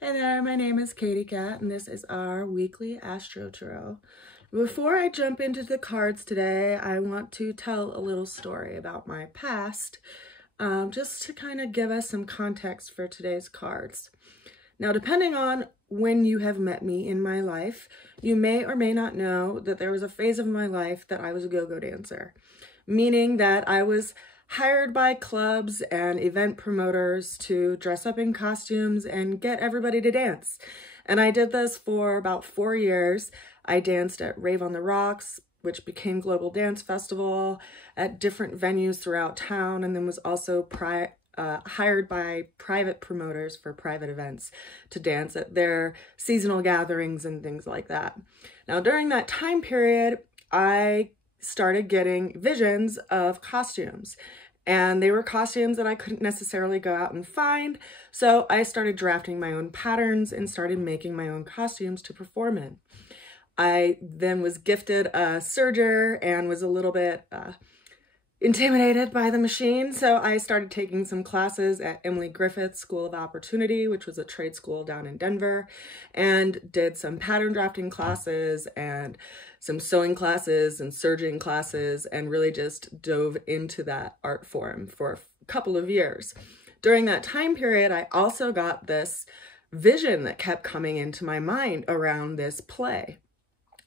Hey there, my name is Katie Cat, and this is our weekly AstroTarot. Before I jump into the cards today, I want to tell a little story about my past, just to kind of give us some context for today's cards. Now, depending on when you have met me in my life, you may or may not know that there was a phase of my life that I was a go-go dancer, meaning that I was hired by clubs and event promoters to dress up in costumes and get everybody to dance. And I did this for about 4 years. I danced at Rave on the Rocks, which became Global Dance Festival, at different venues throughout town, and then was also hired by private promoters for private events to dance at their seasonal gatherings and things like that. Now, during that time period, I started getting visions of costumes, and they were costumes that I couldn't necessarily go out and find. So I started drafting my own patterns and started making my own costumes to perform in. I then was gifted a serger and was a little bit intimidated by the machine. So I started taking some classes at Emily Griffith's School of Opportunity, which was a trade school down in Denver, and did some pattern drafting classes and some sewing classes and serging classes, and really just dove into that art form for a couple of years. During that time period, I also got this vision that kept coming into my mind around this play.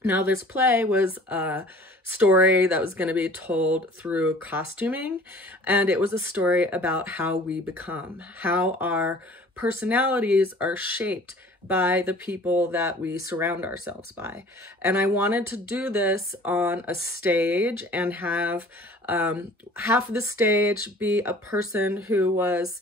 Now, this play was a story that was going to be told through costuming, and it was a story about how we become, how our personalities are shaped by the people that we surround ourselves by. And I wanted to do this on a stage and have half of the stage be a person who was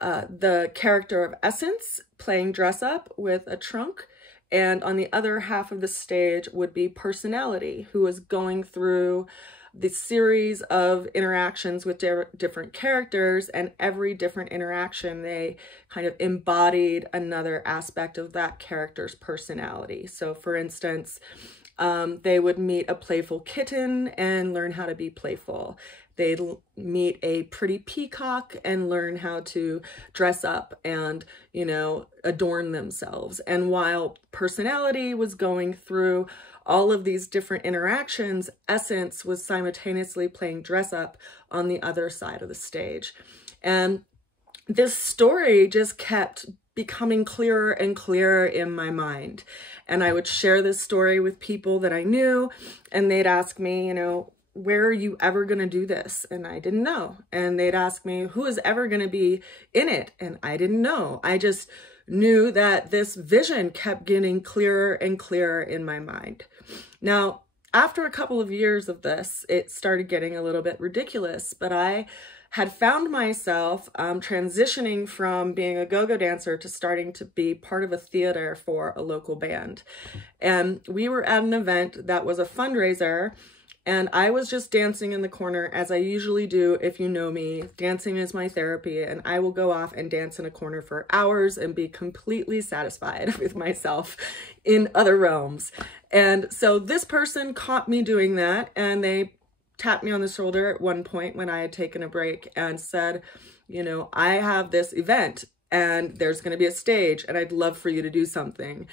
the character of Essence playing dress up with a trunk. And on the other half of the stage would be personality, who was going through the series of interactions with different characters, and every different interaction, they kind of embodied another aspect of that character's personality. So for instance, they would meet a playful kitten and learn how to be playful. They'd meet a pretty peacock and learn how to dress up and, you know, adorn themselves. And while personality was going through all of these different interactions, Essence was simultaneously playing dress up on the other side of the stage. And this story just kept becoming clearer and clearer in my mind. And I would share this story with people that I knew, and they'd ask me, you know, where are you ever going to do this? And I didn't know. And they'd ask me, who is ever going to be in it? And I didn't know. I just knew that this vision kept getting clearer and clearer in my mind. Now, after a couple of years of this, it started getting a little bit ridiculous, but I had found myself transitioning from being a go-go dancer to starting to be part of a theater for a local band. And we were at an event that was a fundraiser, and I was just dancing in the corner, as I usually do. If you know me, dancing is my therapy, and I will go off and dance in a corner for hours and be completely satisfied with myself in other realms. And so this person caught me doing that, and they tapped me on the shoulder at one point when I had taken a break and said, you know, I have this event and there's going to be a stage and I'd love for you to do something.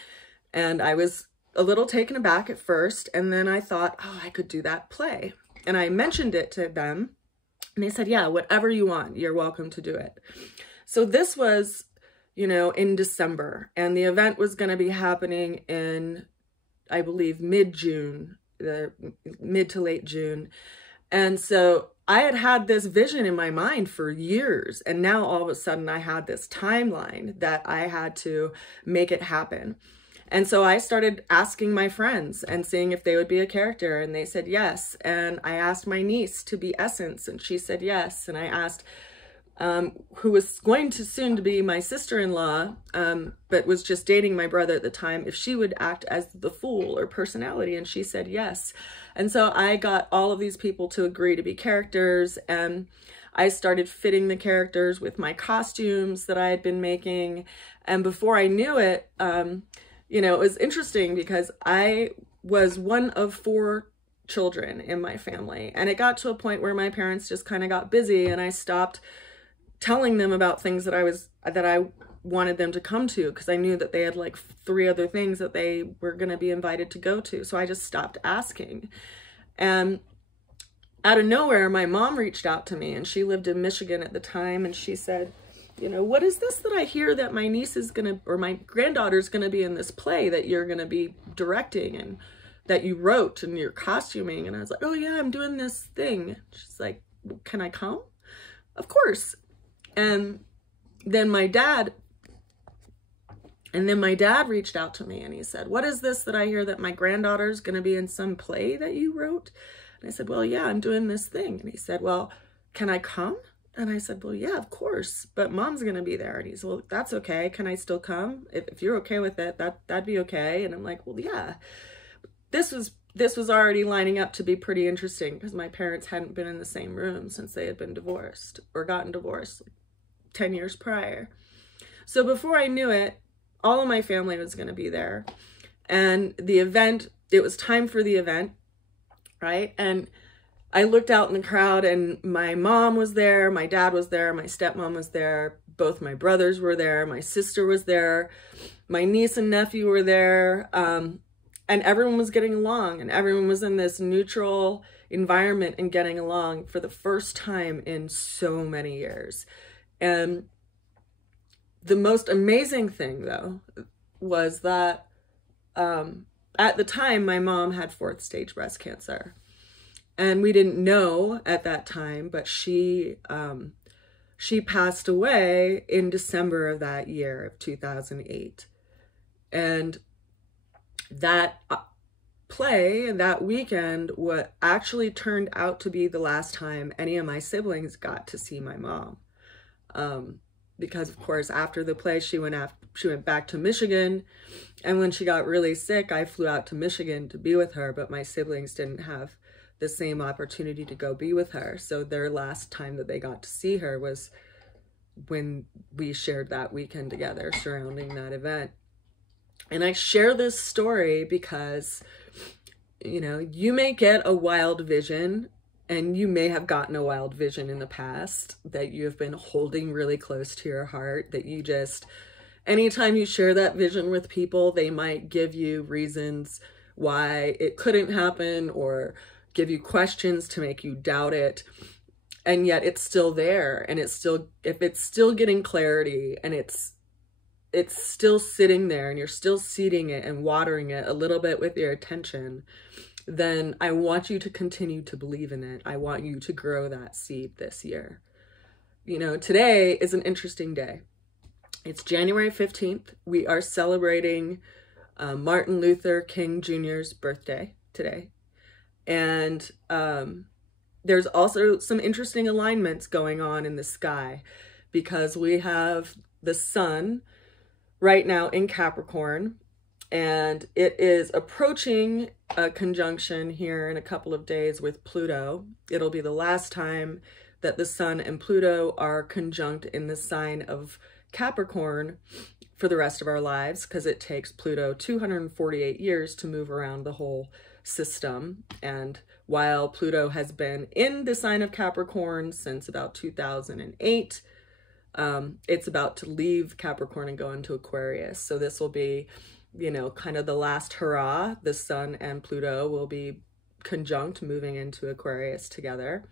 And I was a little taken aback at first, and then I thought, oh, I could do that play. And I mentioned it to them, and they said, yeah, whatever you want, you're welcome to do it. So this was, you know, in December, and the event was going to be happening in, I believe, mid-June, mid to late June. And so I had had this vision in my mind for years, and now all of a sudden I had this timeline that I had to make it happen. And so I started asking my friends and seeing if they would be a character, and they said yes. And I asked my niece to be Essence, and she said yes. And I asked who was going to soon to be my sister-in-law, but was just dating my brother at the time, if she would act as the Fool or personality, and she said yes. And so I got all of these people to agree to be characters, and I started fitting the characters with my costumes that I had been making. And before I knew it, you know, it was interesting because I was one of 4 children in my family, and it got to a point where my parents just kind of got busy, and I stopped telling them about things that I wanted them to come to, because I knew that they had like 3 other things that they were going to be invited to go to. So I just stopped asking. And out of nowhere, my mom reached out to me, and she lived in Michigan at the time. And she said, you know, what is this that I hear that my niece is going to, or my granddaughter's going to be in this play that you're going to be directing and that you wrote and you're costuming? And I was like, oh yeah, I'm doing this thing. She's like, can I come? Of course. And then my dad reached out to me, and he said, what is this that I hear that my granddaughter's going to be in some play that you wrote? And I said, well, yeah, I'm doing this thing. And he said, well, can I come? And I said, well, yeah, of course, but mom's going to be there. And he said, well, that's okay. Can I still come? If you're okay with it, that'd be okay. And I'm like, well, yeah. This was already lining up to be pretty interesting, because my parents hadn't been in the same room since they had been divorced, or gotten divorced, like 10 years prior. So before I knew it, all of my family was going to be there. And the event, it was time for the event, right? And I looked out in the crowd, and my mom was there, my dad was there, my stepmom was there, both my brothers were there, my sister was there, my niece and nephew were there, and everyone was getting along, and everyone was in this neutral environment and getting along for the first time in so many years. And the most amazing thing, though, was that at the time, my mom had 4th stage breast cancer. And we didn't know at that time, but she passed away in December of that year, of 2008. And that play, that weekend, what actually turned out to be the last time any of my siblings got to see my mom. Because of course, after the play, she went back to Michigan. And when she got really sick, I flew out to Michigan to be with her, but my siblings didn't have the same opportunity to go be with her. So their last time that they got to see her was when we shared that weekend together surrounding that event. And I share this story because, you know, you may get a wild vision, and you may have gotten a wild vision in the past that you have been holding really close to your heart, that you just, anytime you share that vision with people, they might give you reasons why it couldn't happen, or give you questions to make you doubt it. And yet it's still there, and it's still, if it's still getting clarity, and it's still sitting there, and you're still seeding it and watering it a little bit with your attention, then I want you to continue to believe in it. I want you to grow that seed this year. You know, today is an interesting day. It's January 15th. We are celebrating Martin Luther King Jr.'s birthday today. And there's also some interesting alignments going on in the sky, because we have the sun right now in Capricorn, and it is approaching a conjunction here in a couple of days with Pluto. It'll be the last time that the sun and Pluto are conjunct in the sign of Capricorn for the rest of our lives, because it takes Pluto 248 years to move around the whole system. And while Pluto has been in the sign of Capricorn since about 2008, it's about to leave Capricorn and go into Aquarius. So this will be, you know, kind of the last hurrah. The sun and Pluto will be conjunct, moving into Aquarius together.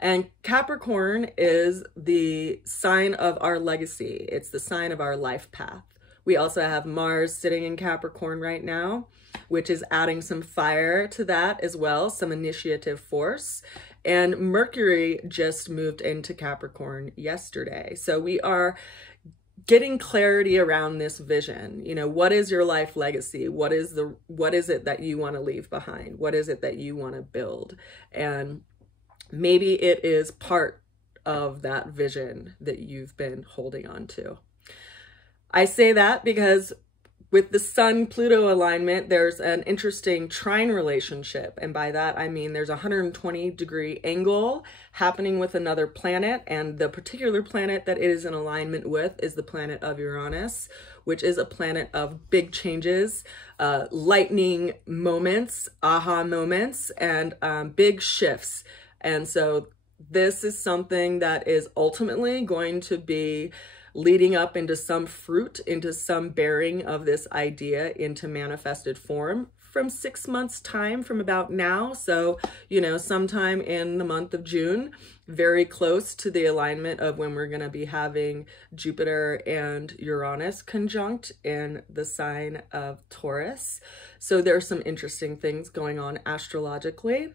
And Capricorn is the sign of our legacy. It's the sign of our life path. We also have Mars sitting in Capricorn right now, which is adding some fire to that as well, some initiative force. And Mercury just moved into Capricorn yesterday. So we are getting clarity around this vision. You know, what is your life legacy? What is it that you want to leave behind? What is it that you want to build? And maybe it is part of that vision that you've been holding on to. I say that because with the Sun-Pluto alignment, there's an interesting trine relationship. And by that, I mean there's a 120-degree angle happening with another planet. And the particular planet that it is in alignment with is the planet of Uranus, which is a planet of big changes, lightning moments, aha moments, and big shifts. And so This is something that is ultimately going to be leading up into some fruit, into some bearing of this idea into manifested form from 6 months time from about now. So, you know, sometime in the month of June, very close to the alignment of when we're going to be having Jupiter and Uranus conjunct in the sign of Taurus. So there's some interesting things going on astrologically.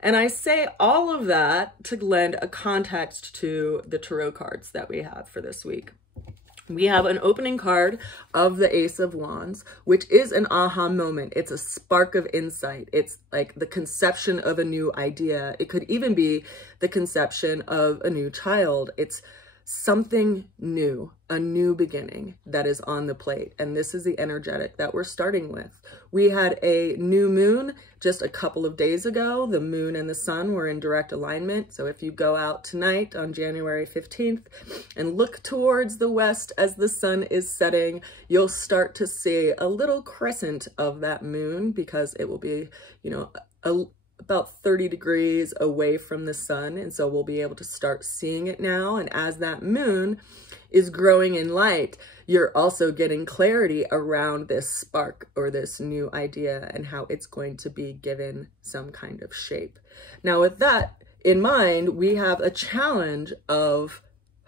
And I say all of that to lend a context to the tarot cards that we have for this week. We have an opening card of the Ace of Wands, which is an aha moment. It's a spark of insight. It's like the conception of a new idea. It could even be the conception of a new child. It's something new, a new beginning that is on the plate. And this is the energetic that we're starting with. We had a new moon just a couple of days ago. The moon and the sun were in direct alignment. So if you go out tonight on January 15th and look towards the west as the sun is setting, you'll start to see a little crescent of that moon, because it will be, you know, about 30 degrees away from the sun. And so we'll be able to start seeing it now. And as that moon is growing in light, you're also getting clarity around this spark or this new idea and how it's going to be given some kind of shape. Now, with that in mind, we have a challenge of,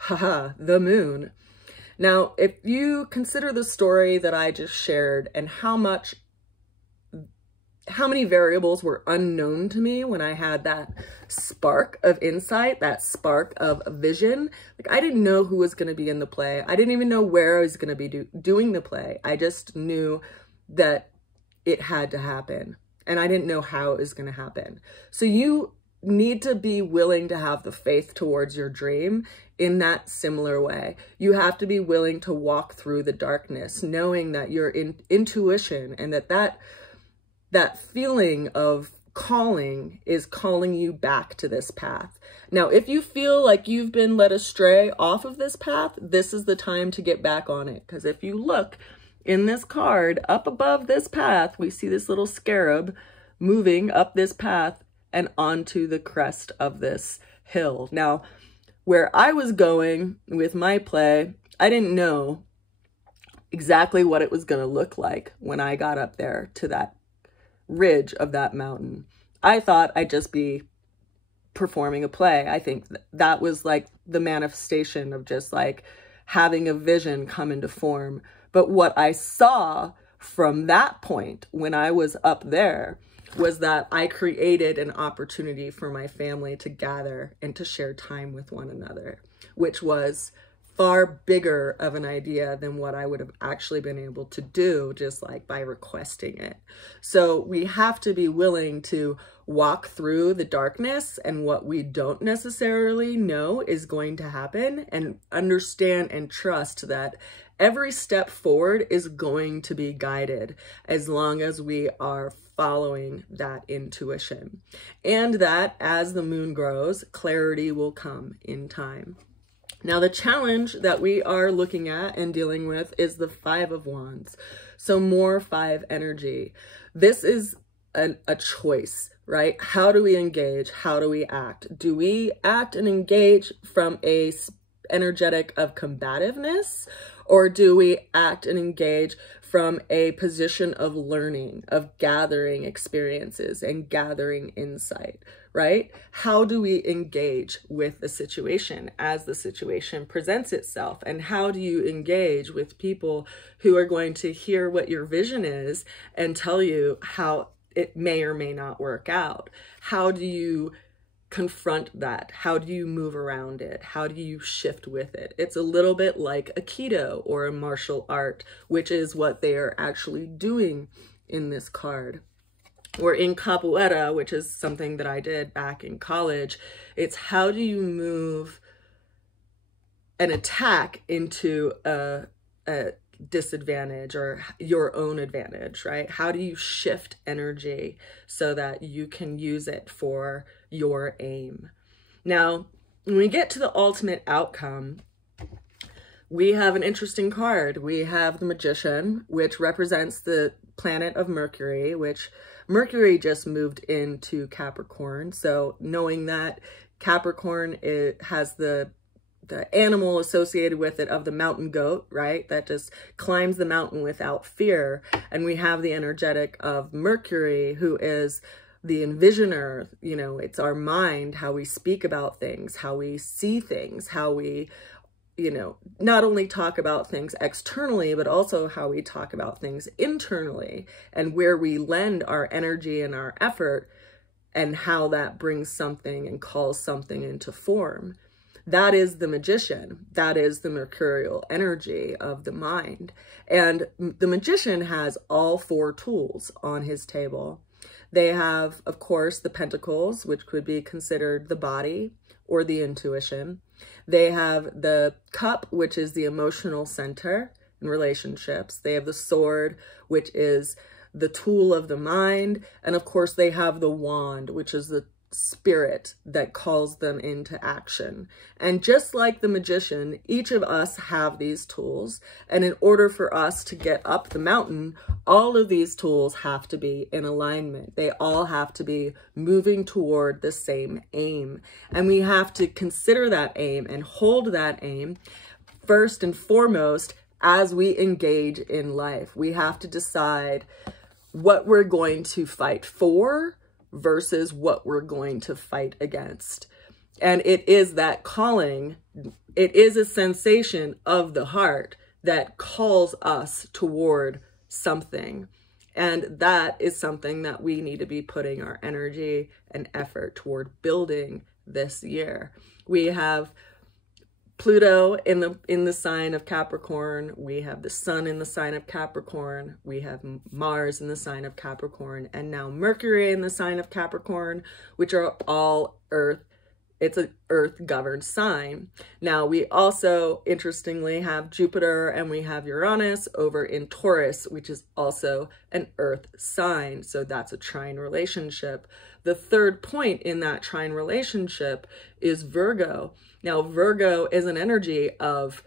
the moon. Now, if you consider the story that I just shared and how many variables were unknown to me when I had that spark of insight, that spark of vision. Like, I didn't know who was going to be in the play. I didn't even know where I was going to be doing the play. I just knew that it had to happen, and I didn't know how it was going to happen. So you need to be willing to have the faith towards your dream in that similar way. You have to be willing to walk through the darkness, knowing that your intuition and that feeling of calling is calling you back to this path. Now, if you feel like you've been led astray off of this path, this is the time to get back on it. Because if you look in this card, up above this path, we see this little scarab moving up this path and onto the crest of this hill. Now, where I was going with my play, I didn't know exactly what it was going to look like when I got up there to that ridge of that mountain. I thought I'd just be performing a play. I think that was like the manifestation of just like having a vision come into form. But what I saw from that point when I was up there was that I created an opportunity for my family to gather and to share time with one another, which was far bigger of an idea than what I would have actually been able to do just like by requesting it. So we have to be willing to walk through the darkness and what we don't necessarily know is going to happen, and understand and trust that every step forward is going to be guided as long as we are following that intuition. And that as the moon grows, clarity will come in time. Now, the challenge that we are looking at and dealing with is the Five of Wands. So more 5 energy. This is a choice, right? How do we engage? How do we act? Do we act and engage from a energetic of combativeness, or do we act and engage from a position of learning, of gathering experiences and gathering insight, right? How do we engage with the situation as the situation presents itself? And how do you engage with people who are going to hear what your vision is and tell you how it may or may not work out? How do you confront that? How do you move around it? How do you shift with it? It's a little bit like Aikido or a martial art, which is what they are actually doing in this card. Or in capoeira, which is something that I did back in college, it's how do you move an attack into a disadvantage or your own advantage, right? How do you shift energy so that you can use it for your aim? Now, when we get to the ultimate outcome, we have an interesting card. We have the Magician, which represents the planet of Mercury, which Mercury just moved into Capricorn. So knowing that Capricorn, it has the animal associated with it of the mountain goat, right? That just climbs the mountain without fear. And we have the energetic of Mercury, who is the envisioner. You know, it's our mind, how we speak about things, how we see things, how we, you know, not only talk about things externally, but also how we talk about things internally, and where we lend our energy and our effort, and how that brings something and calls something into form. That is the magician. That is the mercurial energy of the mind. And the magician has all 4 tools on his table. They have, of course, the pentacles, which could be considered the body or the intuition. They have the cup, which is the emotional center in relationships. They have the sword, which is the tool of the mind. And of course, they have the wand, which is the spirit that calls them into action. And just like the magician, each of us have these tools. And in order for us to get up the mountain, all of these tools have to be in alignment. They all have to be moving toward the same aim. And we have to consider that aim and hold that aim first and foremost as we engage in life. We have to decide what we're going to fight for versus what we're going to fight against. And it is that calling, it is a sensation of the heart that calls us toward something. And that is something that we need to be putting our energy and effort toward building this year. We have Pluto in the sign of Capricorn. We have the sun in the sign of Capricorn. We have Mars in the sign of Capricorn, and now Mercury in the sign of Capricorn, which are all earth. It's an earth governed sign. Now we also, interestingly, have Jupiter and we have Uranus over in Taurus, which is also an earth sign. So that's a trine relationship. The third point in that trine relationship is Virgo. Now, Virgo is an energy of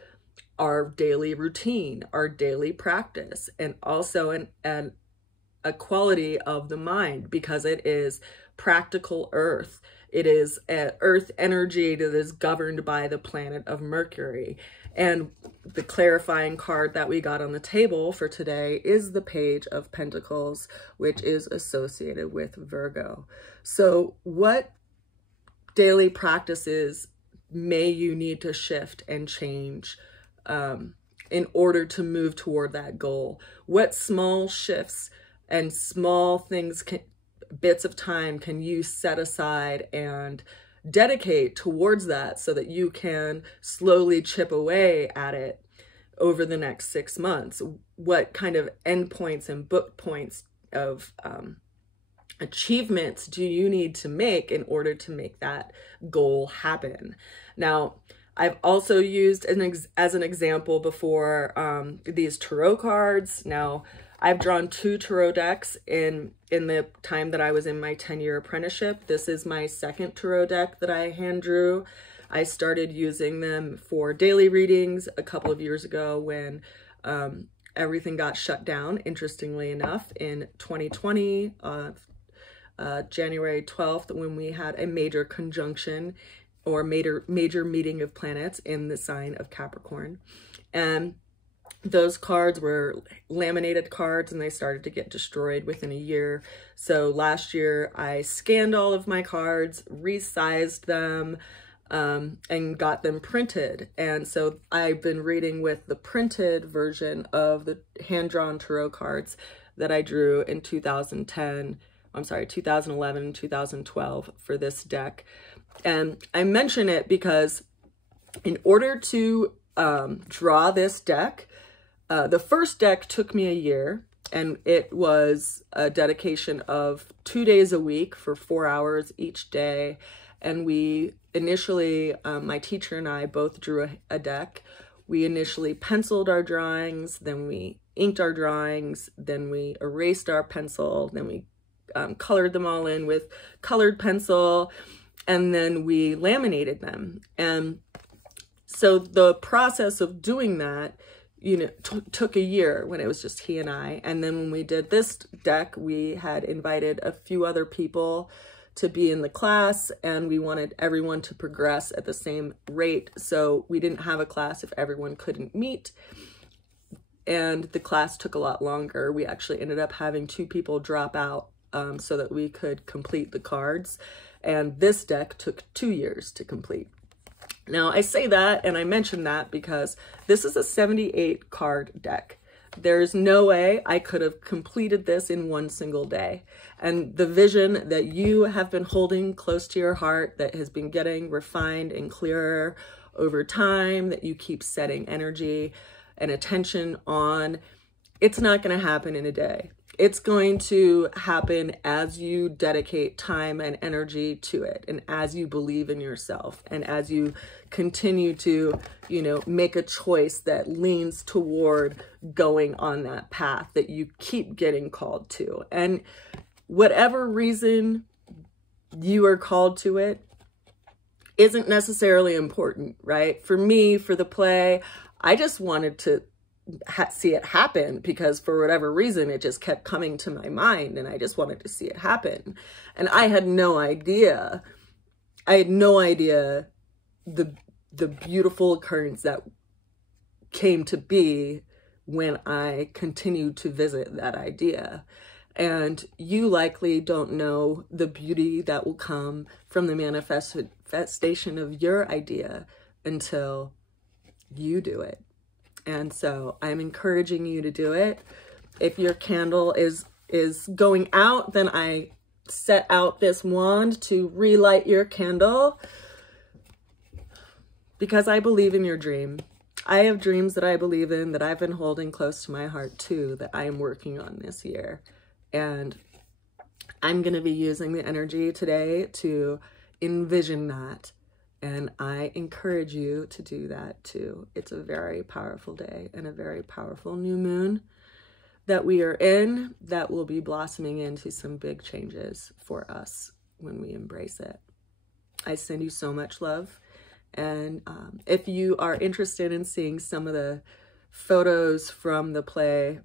our daily routine, our daily practice, and also a quality of the mind, because it is practical earth. It is an earth energy that is governed by the planet of Mercury. And the clarifying card that we got on the table for today is the Page of Pentacles, which is associated with Virgo. So what daily practices may you need to shift and change in order to move toward that goal? What small shifts and small things, bits of time can you set aside and dedicate towards that so that you can slowly chip away at it over the next 6 months? What kind of endpoints and book points of achievements do you need to make in order to make that goal happen? Now, I've also used as an example before these tarot cards. Now, I've drawn 2 tarot decks in the time that I was in my 10-year apprenticeship. This is my 2nd tarot deck that I hand drew. I started using them for daily readings a couple of years ago when everything got shut down, interestingly enough, in 2020, January 12th, when we had a major conjunction or major meeting of planets in the sign of Capricorn. And those cards were laminated cards and they started to get destroyed within a year. So last year I scanned all of my cards, resized them, and got them printed. And so I've been reading with the printed version of the hand-drawn tarot cards that I drew in 2011 and 2012 for this deck. And I mention it because in order to draw this deck, the first deck took me a year, and it was a dedication of 2 days a week for 4 hours each day. And we initially, my teacher and I both drew a deck. We initially penciled our drawings, then we inked our drawings, then we erased our pencil, then we colored them all in with colored pencil, and then we laminated them. And so the process of doing that, you know, took a year when it was just he and I. And then when we did this deck, we had invited a few other people to be in the class, and we wanted everyone to progress at the same rate. So we didn't have a class if everyone couldn't meet. And the class took a lot longer. We actually ended up having 2 people drop out so that we could complete the cards. And this deck took 2 years to complete. Now, I say that and I mention that because this is a 78 card deck. There's no way I could have completed this in one single day. And the vision that you have been holding close to your heart, that has been getting refined and clearer over time, that you keep setting energy and attention on, it's not going to happen in a day. It's going to happen as you dedicate time and energy to it, and as you believe in yourself, and as you continue to, you know, make a choice that leans toward going on that path that you keep getting called to. And whatever reason you are called to it isn't necessarily important, right? For me, for the play, I just wanted to see it happen because for whatever reason, it just kept coming to my mind and I just wanted to see it happen. And I had no idea. The beautiful occurrence that came to be when I continued to visit that idea. And you likely don't know the beauty that will come from the manifestation of your idea until you do it. And so I'm encouraging you to do it. If your candle is going out, then I set out this wand to relight your candle because I believe in your dream. I have dreams that I believe in, that I've been holding close to my heart too, that I am working on this year. And I'm going to be using the energy today to envision that. And I encourage you to do that too. It's a very powerful day and a very powerful new moon that we are in that will be blossoming into some big changes for us when we embrace it. I send you so much love. And if you are interested in seeing some of the photos from the play,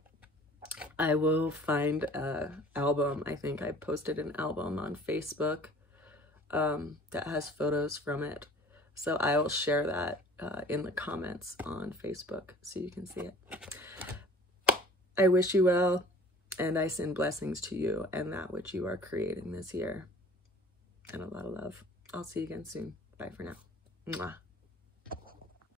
I will find an album. I think I posted an album on Facebook that has photos from it. So I will share that in the comments on Facebook so you can see it. I wish you well, and I send blessings to you and that which you are creating this year. And a lot of love. I'll see you again soon. Bye for now. Mwah.